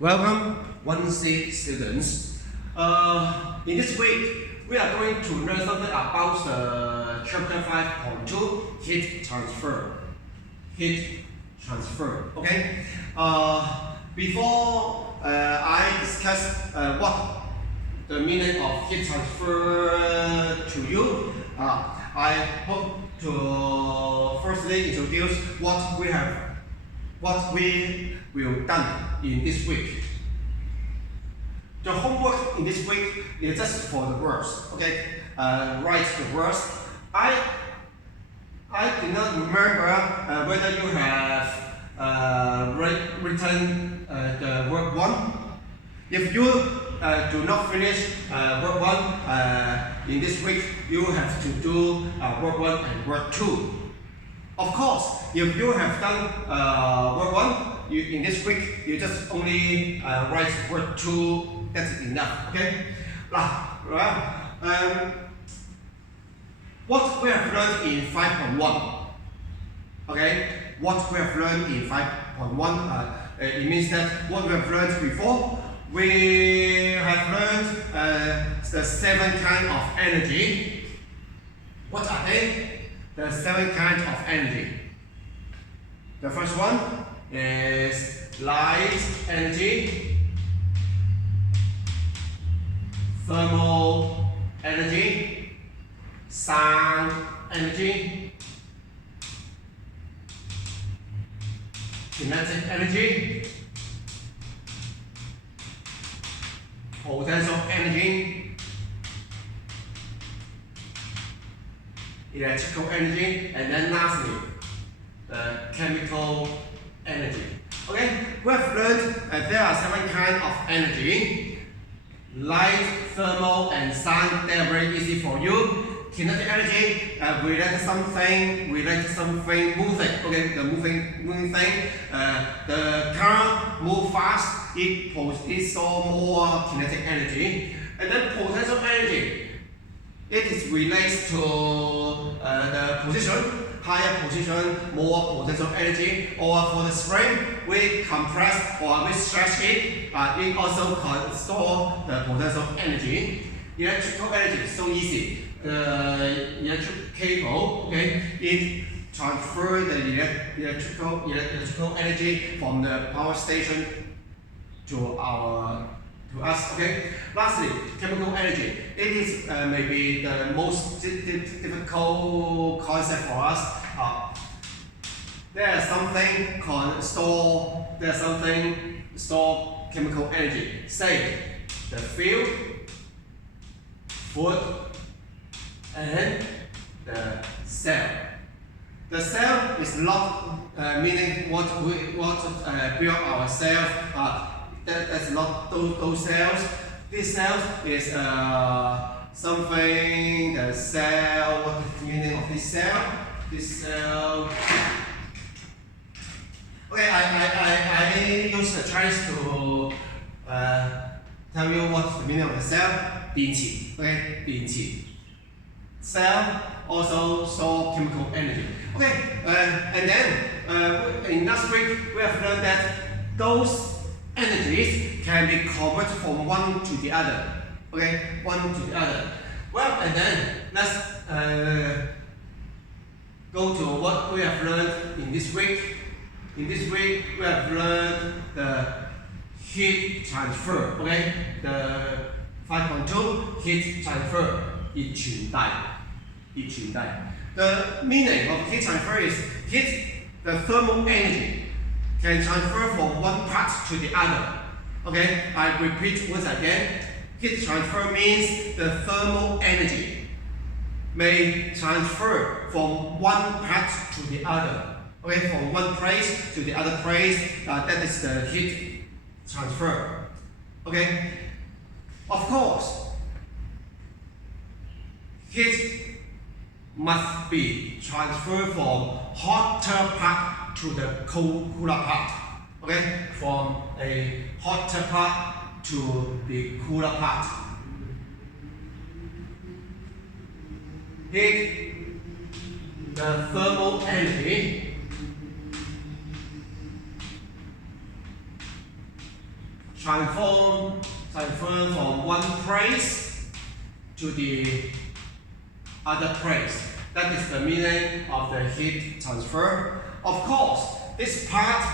Welcome 1C students. In this week, we are going to learn something about chapter 5.2, heat transfer. Heat transfer, okay? Before I discuss what the meaning of heat transfer to you, I hope to firstly introduce what we will done in this week. The homework in this week is just for the words, okay? Write the words. I did not remember whether you have written the work 1. If you do not finish work 1 in this week, you have to do work 1 and work 2. Of course, if you have done work 1 in this week, you just only write work 2. That's enough, okay? What we have learned in 5.1, okay? What we have learned in 5.1, it means that what we have learned before, we have learned the 7 kinds of energy. What are they? The 7 kinds of energy. The first one is light energy, thermal energy, sound energy, kinetic energy, potential energy, electrical energy, and then lastly, the chemical energy. Okay, we have learned there are 7 kinds of energy. Light, thermal, and sound, they are very easy for you. Kinetic energy, we let something moving. Okay, the moving thing. The current move fast, it store more kinetic energy. And then potential energy, it is related to the position. Higher position, more potential energy, or for the spring, we compress or we stretch it, it also can store the potential energy. Electrical energy is so easy. The electric cable, okay, it transfers the electrical energy from the power station to us, okay. Lastly, chemical energy. It is maybe the most difficult concept for us. There's something store chemical energy. Say the fuel, food, and the cell. The cell is not meaning what build our cells. That's not those cells. This cell is something, the cell, what is the meaning of this cell? This cell. Okay, I use the chance to tell you what's the meaning of the cell. 电池, okay, 电池. Cell also store chemical energy. Okay, and then in last week we have learned that those energies can be converted from one to the other. Okay, one to the other. Well, and then let's go to what we have learned in this week. In this week, we have learned the heat transfer. Okay, the 5.2 heat transfer. 熱傳遞. The meaning of heat transfer is the thermal energy can transfer from one part to the other. Okay, I repeat once again. Heat transfer means the thermal energy may transfer from one part to the other. Okay, from one place to the other place. That is the heat transfer. Okay, of course, heat must be transferred from hotter part to the cooler part. Okay, from a hotter part to the cooler part. Heat, the thermal energy transfer from one place to the other place. That is the meaning of the heat transfer. Of course, this part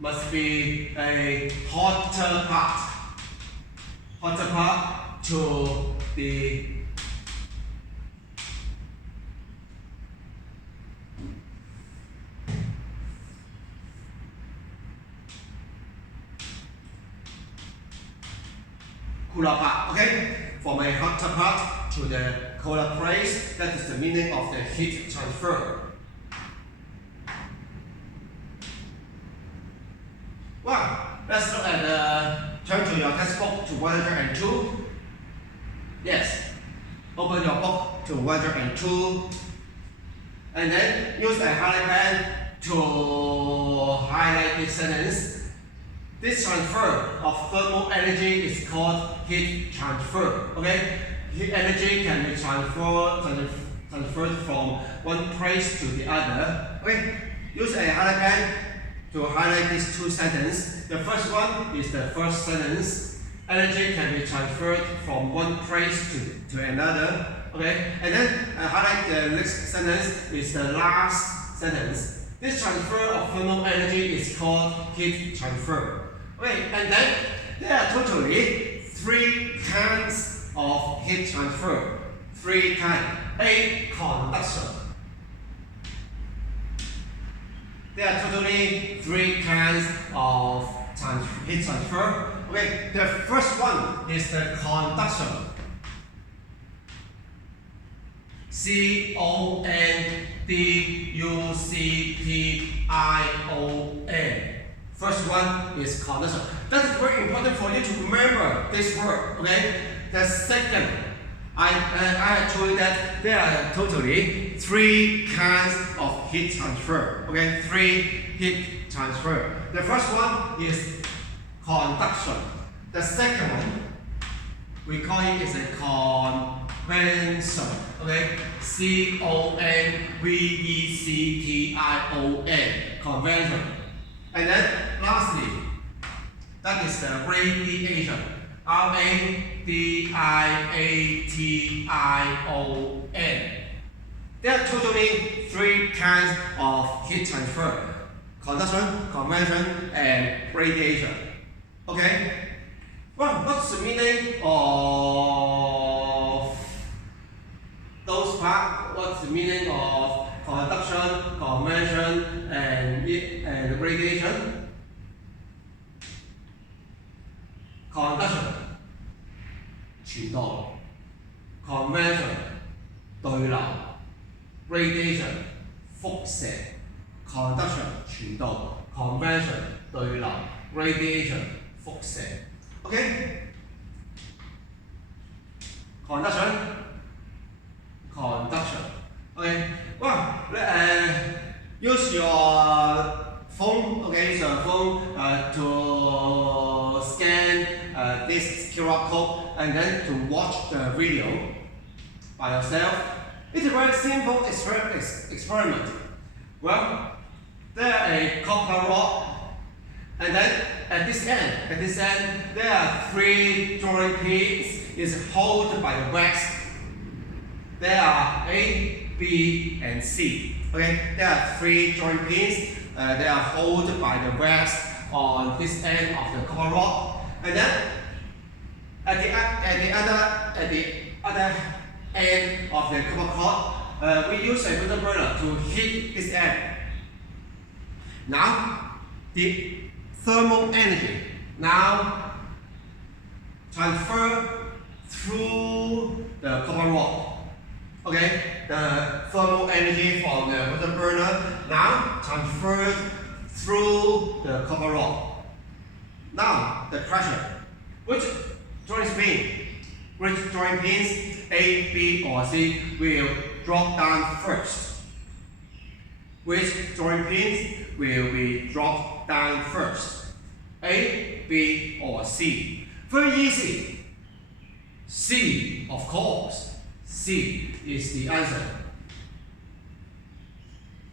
must be a hotter part to the cooler part, okay? From a hotter part to the cooler place, that is the meaning of the heat transfer. Well, let's look at turn to your textbook to 102. Yes, open your book to 102. And then use a highlight pen to highlight this sentence. This transfer of thermal energy is called heat transfer. Okay, heat energy can be transferred from one place to the other. Okay, use a highlight pen to highlight these two sentences. The first one is the first sentence. Energy can be transferred from one place to another. Okay, and then highlight the next sentence is the last sentence. This transfer of thermal energy is called heat transfer. Okay, and then there are totally 3 kinds of heat transfer. 3 kinds. A, conduction. There are totally 3 kinds of heat transfer. Okay, the first one is the conduction. C-O-N-D-U-C-T-I-O-N. First one is conduction. That is very important for you to remember this word. Okay. The second, I told you that there are totally 3 kinds of heat transfer. Okay, 3 heat transfer. The first one is conduction. The second one, we call it is a convection. Okay, C-O-N-V-E-C-T-I-O-N. Convection. And then lastly, that is the radiation. R-A-D-I-A-T-I-O-N. There are totally 3 kinds of heat transfer: conduction, convection, and radiation. Okay? Well, what's the meaning of those parts? What's the meaning of conduction, convection, and radiation? Conduction 傳導 convection 對流 radiation 輻射 conduction 傳導 convection 對流 radiation 輻射 OK conduction OK well use your phone, okay, use your phone to scan this QR code and then to watch the video by yourself. It's a very simple experiment. Well, there are a copper rod, and then at this end, there are 3 joint pins is held by the wax. There are A, B, and C. Okay, there are 3 joint pins. They are held by the wax on this end of the copper rod, and then at the other end of the copper rod, we use a water burner to heat this end. Now, the thermal energy now transfer through the copper rod. Okay, the thermal energy from the water burner now transferred through the copper rod. Now the pressure. Which joint pins A, B, or C will drop down first? Which joint pins will be dropped down first? A, B, or C? Very easy. C, of course. C is the answer.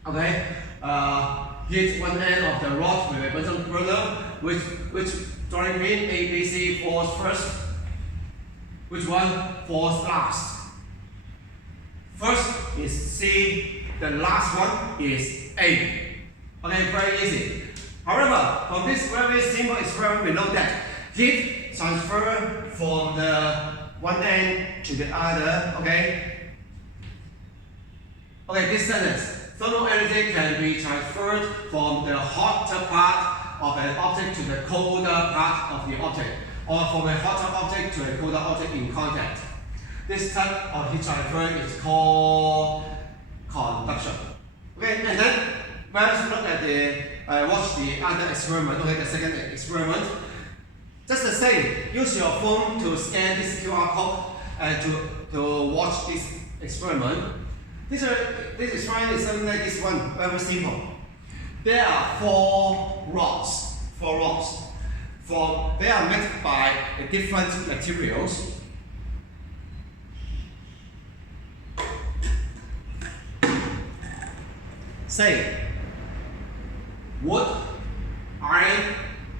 Okay, heat one end of the rod with a Bunsen burner which drawing green A, B, C falls first? Which one falls last? First is C, the last one is A. Okay, very easy. However, from this very simple experiment, we know that heat transfer from the one end to the other. Okay. Okay, this sentence. Thermal energy can be transferred from the hotter part of an object to the colder part of the object, or from a hotter object to a colder object in contact. This type of heat transfer is called conduction. Okay, and then let's look at watch the other experiment. Okay, the second experiment. Just the same. Use your phone to scan this QR code and to watch this experiment. This experiment is something like this one. Very simple. There are four rocks. They are made by different materials. Say wood, iron,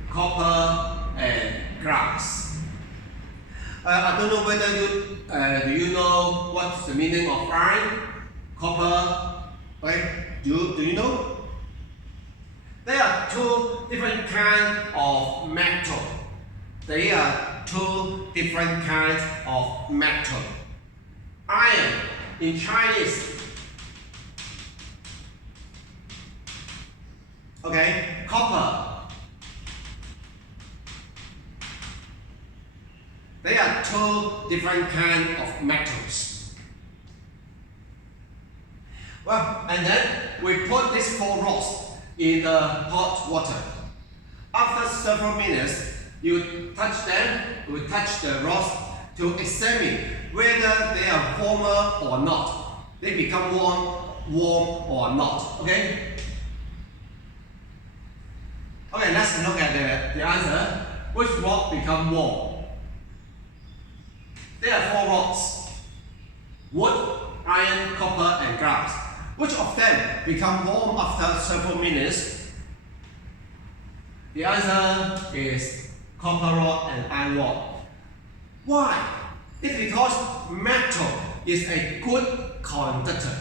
copper, and glass. I don't know whether do you know what's the meaning of iron, copper? Okay, do you know? There are two different kinds of metal. Iron in Chinese. Okay, copper. There are two different kinds of metals. Well, and then we put these four rocks in the hot water. After several minutes, you touch the rocks to examine whether they are warmer or not. They become warm or not. Okay? Okay, let's look at the answer. Which rock become warm? There are four rocks. Wood, iron, copper, and glass. Which of them become warm after several minutes? The answer is copper rod and iron rod. Why? It's because metal is a good conductor.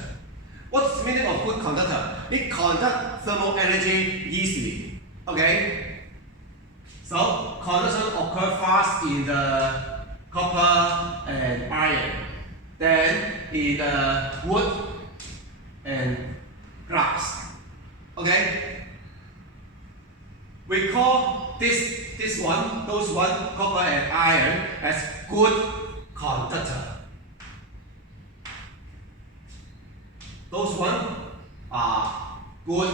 What's the meaning of good conductor? It conducts thermal energy easily. Okay? So, conduction occurs fast in the copper and iron. Then in the wood and glass. Okay? We call those one, copper and iron, as good conductor. Those one are good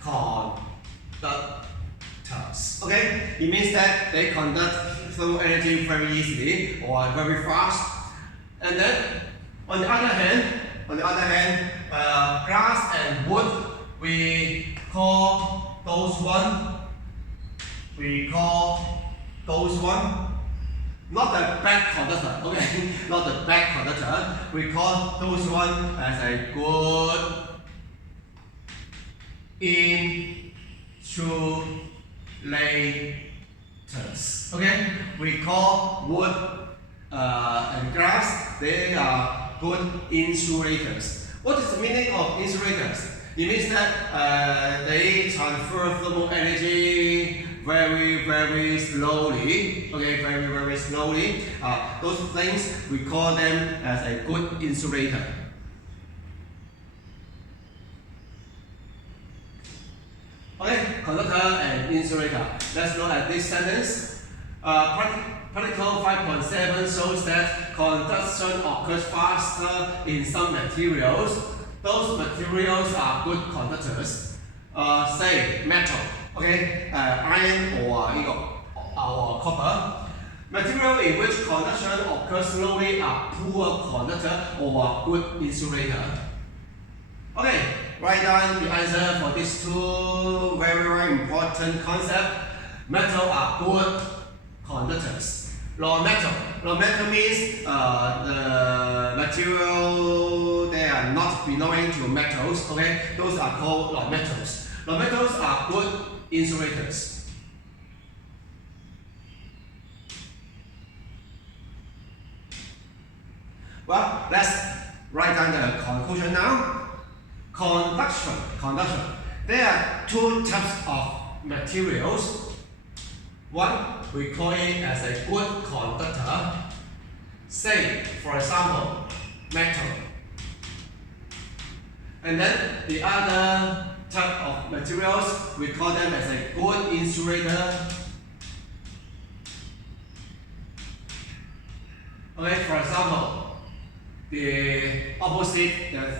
conductors. Okay? It means that they conduct thermal energy very easily or very fast. And then on the other hand, glass and wood, we call those one not the bad conductor, okay? Not the bad conductor. We call those one as a good insulators. Okay? We call wood and glass, they are good insulators. What is the meaning of insulators? It means that they transfer thermal energy very slowly. Okay, very slowly. Those things, we call them as a good insulator. Okay, conductor and insulator. Let's look at this sentence. Practical 5.7 shows that conduction occurs faster in some materials. Those materials are good conductors. Say metal, okay, iron or copper. Material in which conduction occurs slowly are poor conductor or good insulator. Okay, write down the answer for these two very important concepts. Metal are good conductors. Raw metal means the material they are not belonging to metals. Okay, those are called raw metals. Non-metals are good insulators. Well, let's write down the conclusion now. Conduction. There are two types of materials. One, we call it as a good conductor. Say, for example, metal. And then the other type of materials, we call them as a good insulator. Okay, for example, the opposite,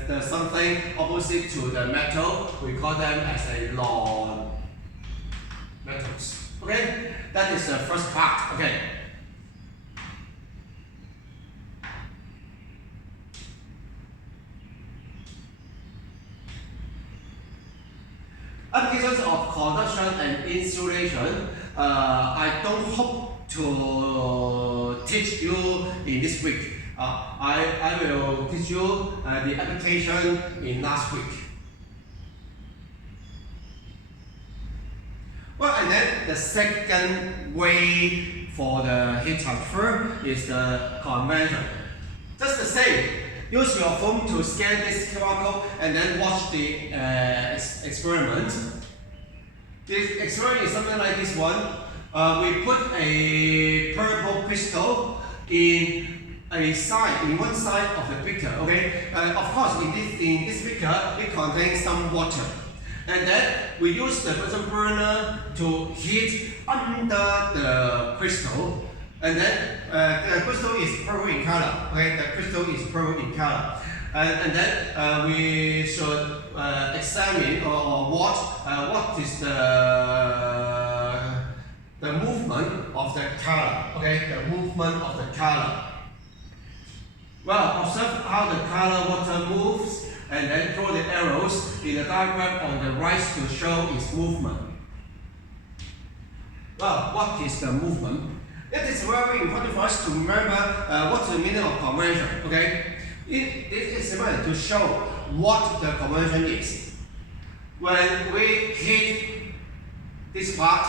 the something opposite to the metal, we call them as a non-metals. Okay, that is the first part. Okay. Applications of conduction and insulation. I don't hope to teach you in this week. I will teach you the application in last week. Well, and then the second way for the heat transfer is the convection. Just the same. Use your phone to scan this QR code and then watch the experiment. This experiment is something like this one. We put a purple crystal in one side of the beaker. Okay. Of course, in this beaker, it contains some water, and then we use the Bunsen burner to heat under the crystal. And then the crystal is purple in color. Okay, the crystal is purple in color. And then we should examine or watch what is the movement of the color. Okay, the movement of the color. Well, observe how the color water moves, and then draw the arrows in the diagram on the right to show its movement. Well, what is the movement? It is very important for us to remember what's the meaning of convection. Okay, it is important to show what the convection is. When we heat this part,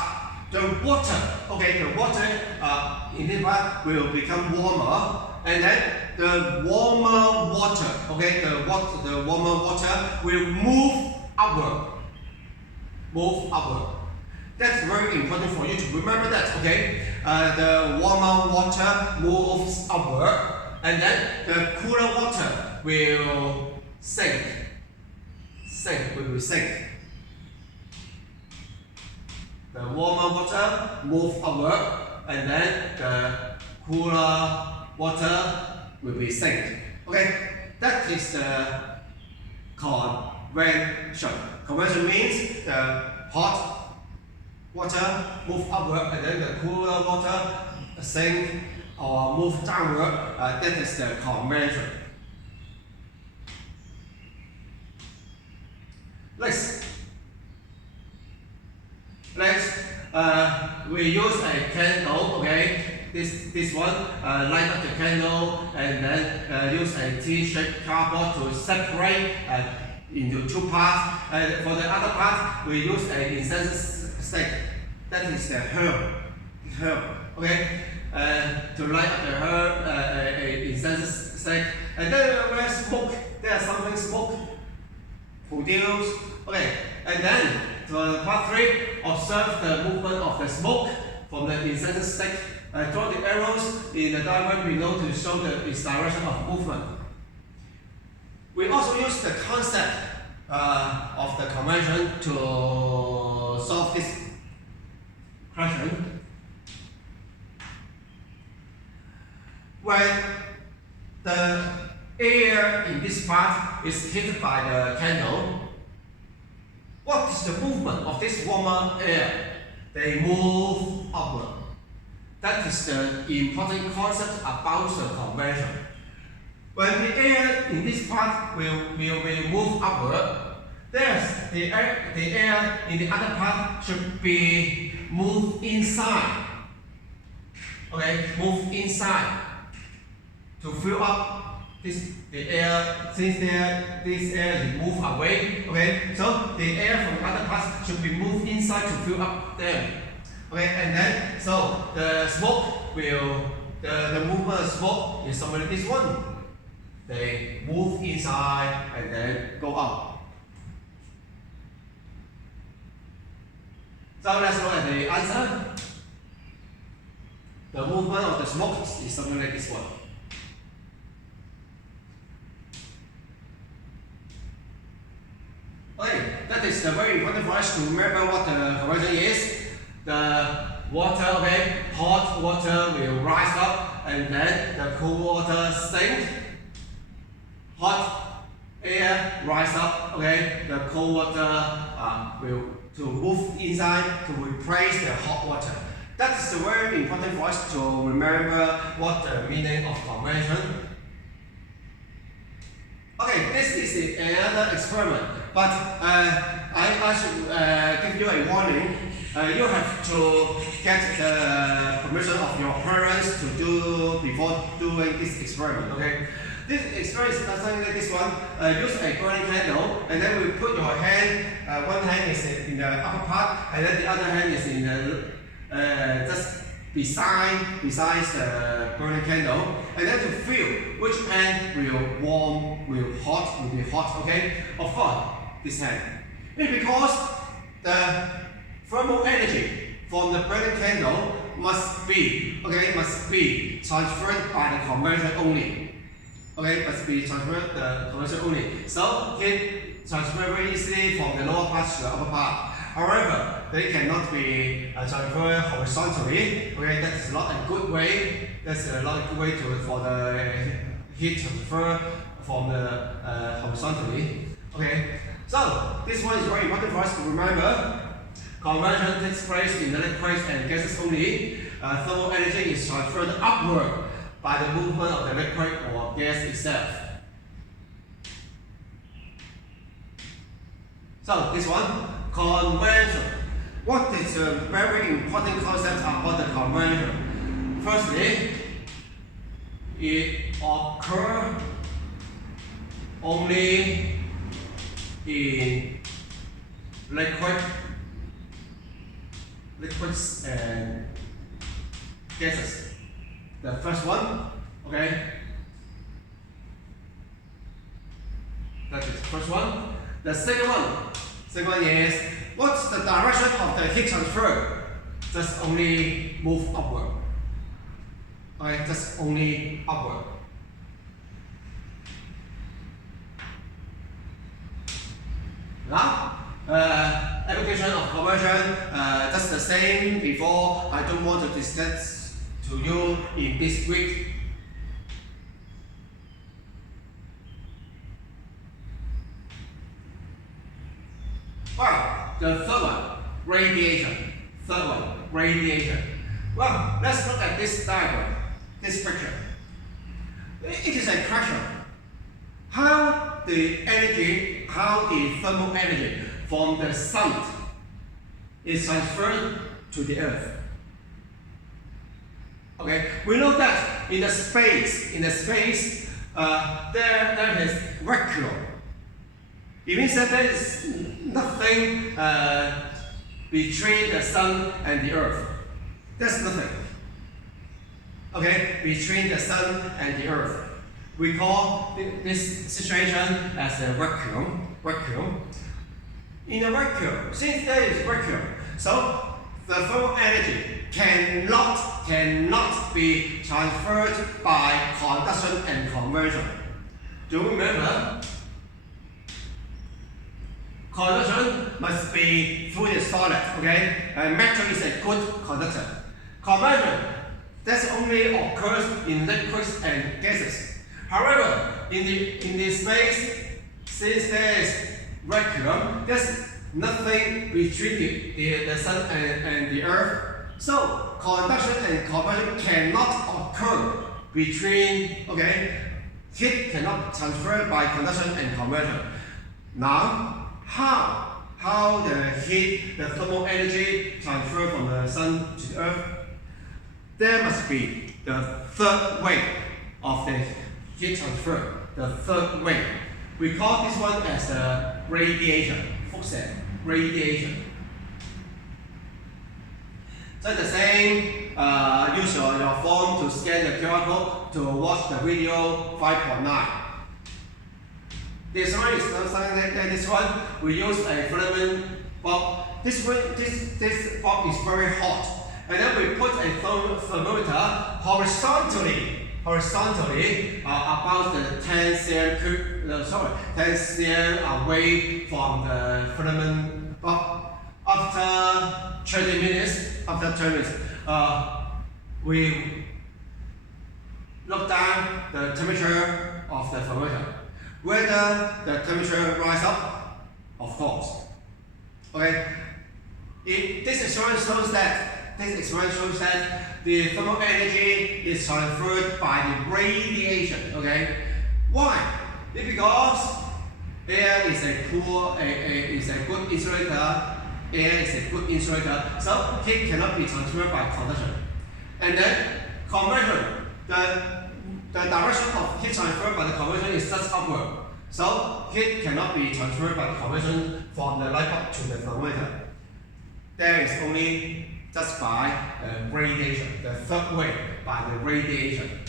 the water, in this part will become warmer, and then the warmer water, the warmer water will move upward. That's very important for you to remember that, okay? The warmer water moves upward, and then the cooler water will sink. The warmer water moves upward, and then the cooler water will be sink. Okay, that is the convection. Convection means the hot water move upward, and then the cooler water sink or move downward. That is the convection. Next, we use a candle. Okay, this one light up the candle, and then use a T-shaped cardboard to separate into two parts. And for the other part, we use an incense stick. That is the herb. Okay, to light up the herb, incense stick, and then where smoke, there's something smoke produced. Okay, and then for part 3, observe the movement of the smoke from the incense stick. Draw the arrows in the diagram below to show its direction of movement. We also use the concept of the convection to solve this question. When the air in this part is heated by the candle, what is the movement of this warmer air? They move upward. That is the important concept about the convection. When the air in this part will move upward, the air in the other part should be moved inside. Okay, move inside to fill up the air, since this air is moved away, okay, so the air from other parts should be moved inside to fill up them. Okay, and then so the smoke will the movement of smoke is something like this one. They move inside and then go out. So let's look at the answer. The movement of the smoke is something like this one. Okay, that is very important for us to remember what the conversion is. The water, okay, hot water will rise up and then the cool water sink. Hot air rise up, okay, the cold water will to move inside to replace the hot water. That is very important for us to remember what the meaning of conversion. Okay, this is another experiment, but I should give you a warning. You have to get the permission of your parents to do before doing this experiment. Okay, this experiment is something like this one. Use a burning candle, and then we put your hand. One hand is in the upper part, and then the other hand is in the just besides the burning candle, and then to feel which hand will warm, will be hot. Okay, of course this hand. It's because the thermal energy from the burning candle must be transferred by the conversion only. Okay, must be transferred the conversion only. So heat transfer very easily from the lower part to the upper part. However, they cannot be transferred horizontally. Okay, that's not a good way. That's not a good way for the heat transfer from the horizontally. Okay, so this one is very important for us to remember. Conversion takes place in the liquids and gases only. Thermal energy is transferred upward by the movement of the liquid or gas itself. So this one, conversion. What is a very important concept about the conversion? Firstly, it occurs only in liquids and gases. The first one, okay, that is the first one. The second one is, what's the direction of the heat transfer? Just only move upward. Okay, just only upward. Now, application of conversion, just the same before. I don't want to discuss to you in this week. Well, the third one, radiation. Well, let's look at this diagram, this picture. It is a question. How the thermal energy from the sun is transferred to the earth. Okay, we know that in the space, there is vacuum. It means that there is nothing between the sun and the earth. There's nothing. Okay, between the sun and the earth. We call this situation as a vacuum. In a vacuum, since there is vacuum, so the thermal energy cannot be transferred by conduction and conversion. Do you remember? Conduction must be through the solid, okay? And metal is a good conductor. Conversion, that only occurs in liquids and gases. However, in the space, since there is vacuum, there's nothing between the sun and the earth. So conduction and conversion cannot occur between, okay? Heat cannot transfer by conduction and conversion. Now, how the thermal energy transfer from the sun to the earth? There must be the third way of the heat transfer, the third way. We call this one as the radiation, 輻射 radiation. So the same, use your phone to scan the QR code to watch the video 5.9. This one is something like this one. We use a filament bulb. This bulb is very hot, and then we put a thermometer horizontally about the 10 cm away from the filament bulb. After 20 minutes, we look down the temperature of the thermometer. Whether the temperature rise up, of course. Okay. This experiment shows that the thermal energy is transferred by the radiation. Okay. Why? It's because air is a good insulator. Air is a good insulator, so heat cannot be transferred by conduction. And then convection, the direction of heat transfer by the convection is just upward. So heat cannot be transferred by convection from the light bulb to the thermometer. There is only just by radiation, the third way, by the radiation.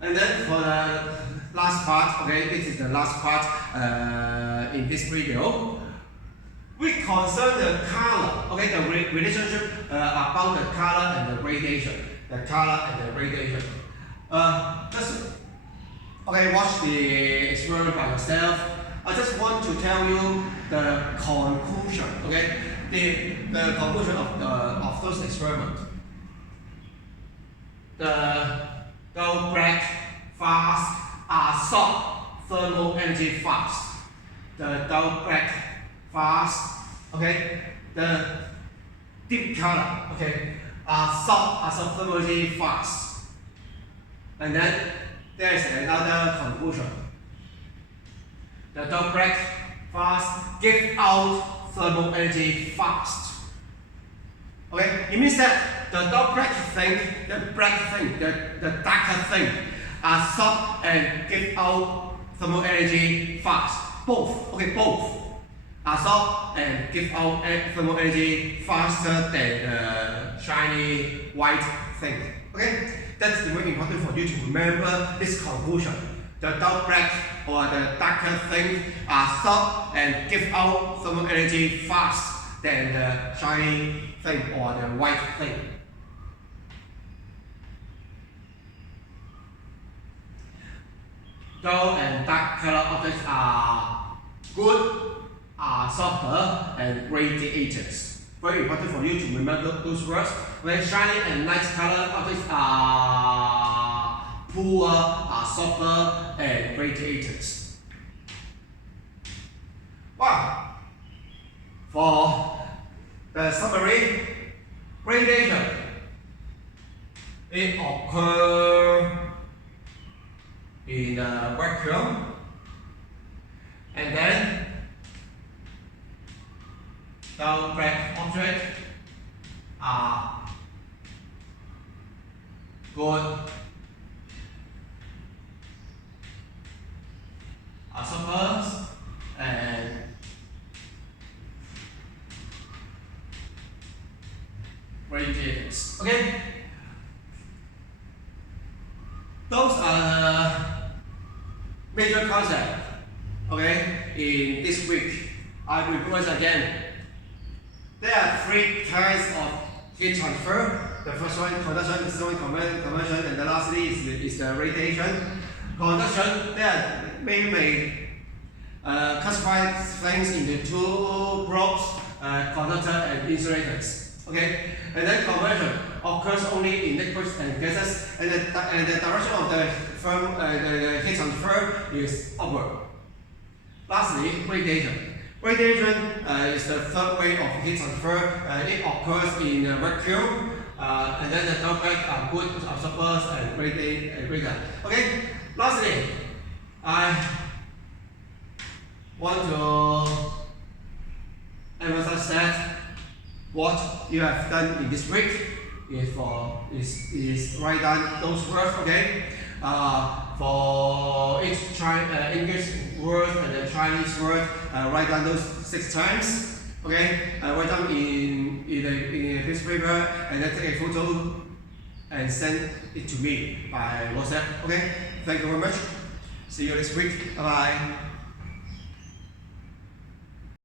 And then for the last part, okay, this is the last part in this video. We concern the color, okay, the relationship about the color and the radiation. The color and the radiation. Just watch the experiment by yourself. I just want to tell you the conclusion, okay, the conclusion of those experiments. The dull black fast absorb thermal energy fast. The dull black fast, okay, the deep color, okay, absorb thermal energy fast. And then there is another conclusion. The dull black fast give out thermal energy fast. Okay, it means that the dull black thing, the darker thing, absorb and give out thermal energy fast. Both, okay, both. Absorb and give out thermal energy faster than the shiny white thing. Okay, that's very important for you to remember this conclusion. The dull black or the darker thing absorb and give out thermal energy fast than the shiny thing or the white thing. Dull and dark color objects are good absorber and radiators. Very important for you to remember those words. When shiny and light color objects are poor absorber and radiators. Wow. For the summary, radiation, it occurs in a vacuum, and then dull black objects are good absorbers and radiators. Okay, those are the major concepts. Okay, in this week, I will revise again. There are three kinds of heat transfer. The first one, conduction, the second one, convection, and the lastly is the radiation. Conduction, there we may classify things into two groups, conductor and insulators. Okay, and then conversion occurs only in liquids and gases, and the direction of the heat transfer is upward. Lastly, radiation. Radiation is the third way of heat transfer. It occurs in a vacuum, and then the dull black are good absorbers and radiators. Okay, lastly, I want to emphasize that what you have done in this week is write down those words, okay? For each English word and the Chinese word, write down those 6 times, okay? Write down in a piece of paper and then take a photo and send it to me by WhatsApp, okay? Thank you very much. See you next week. Bye bye.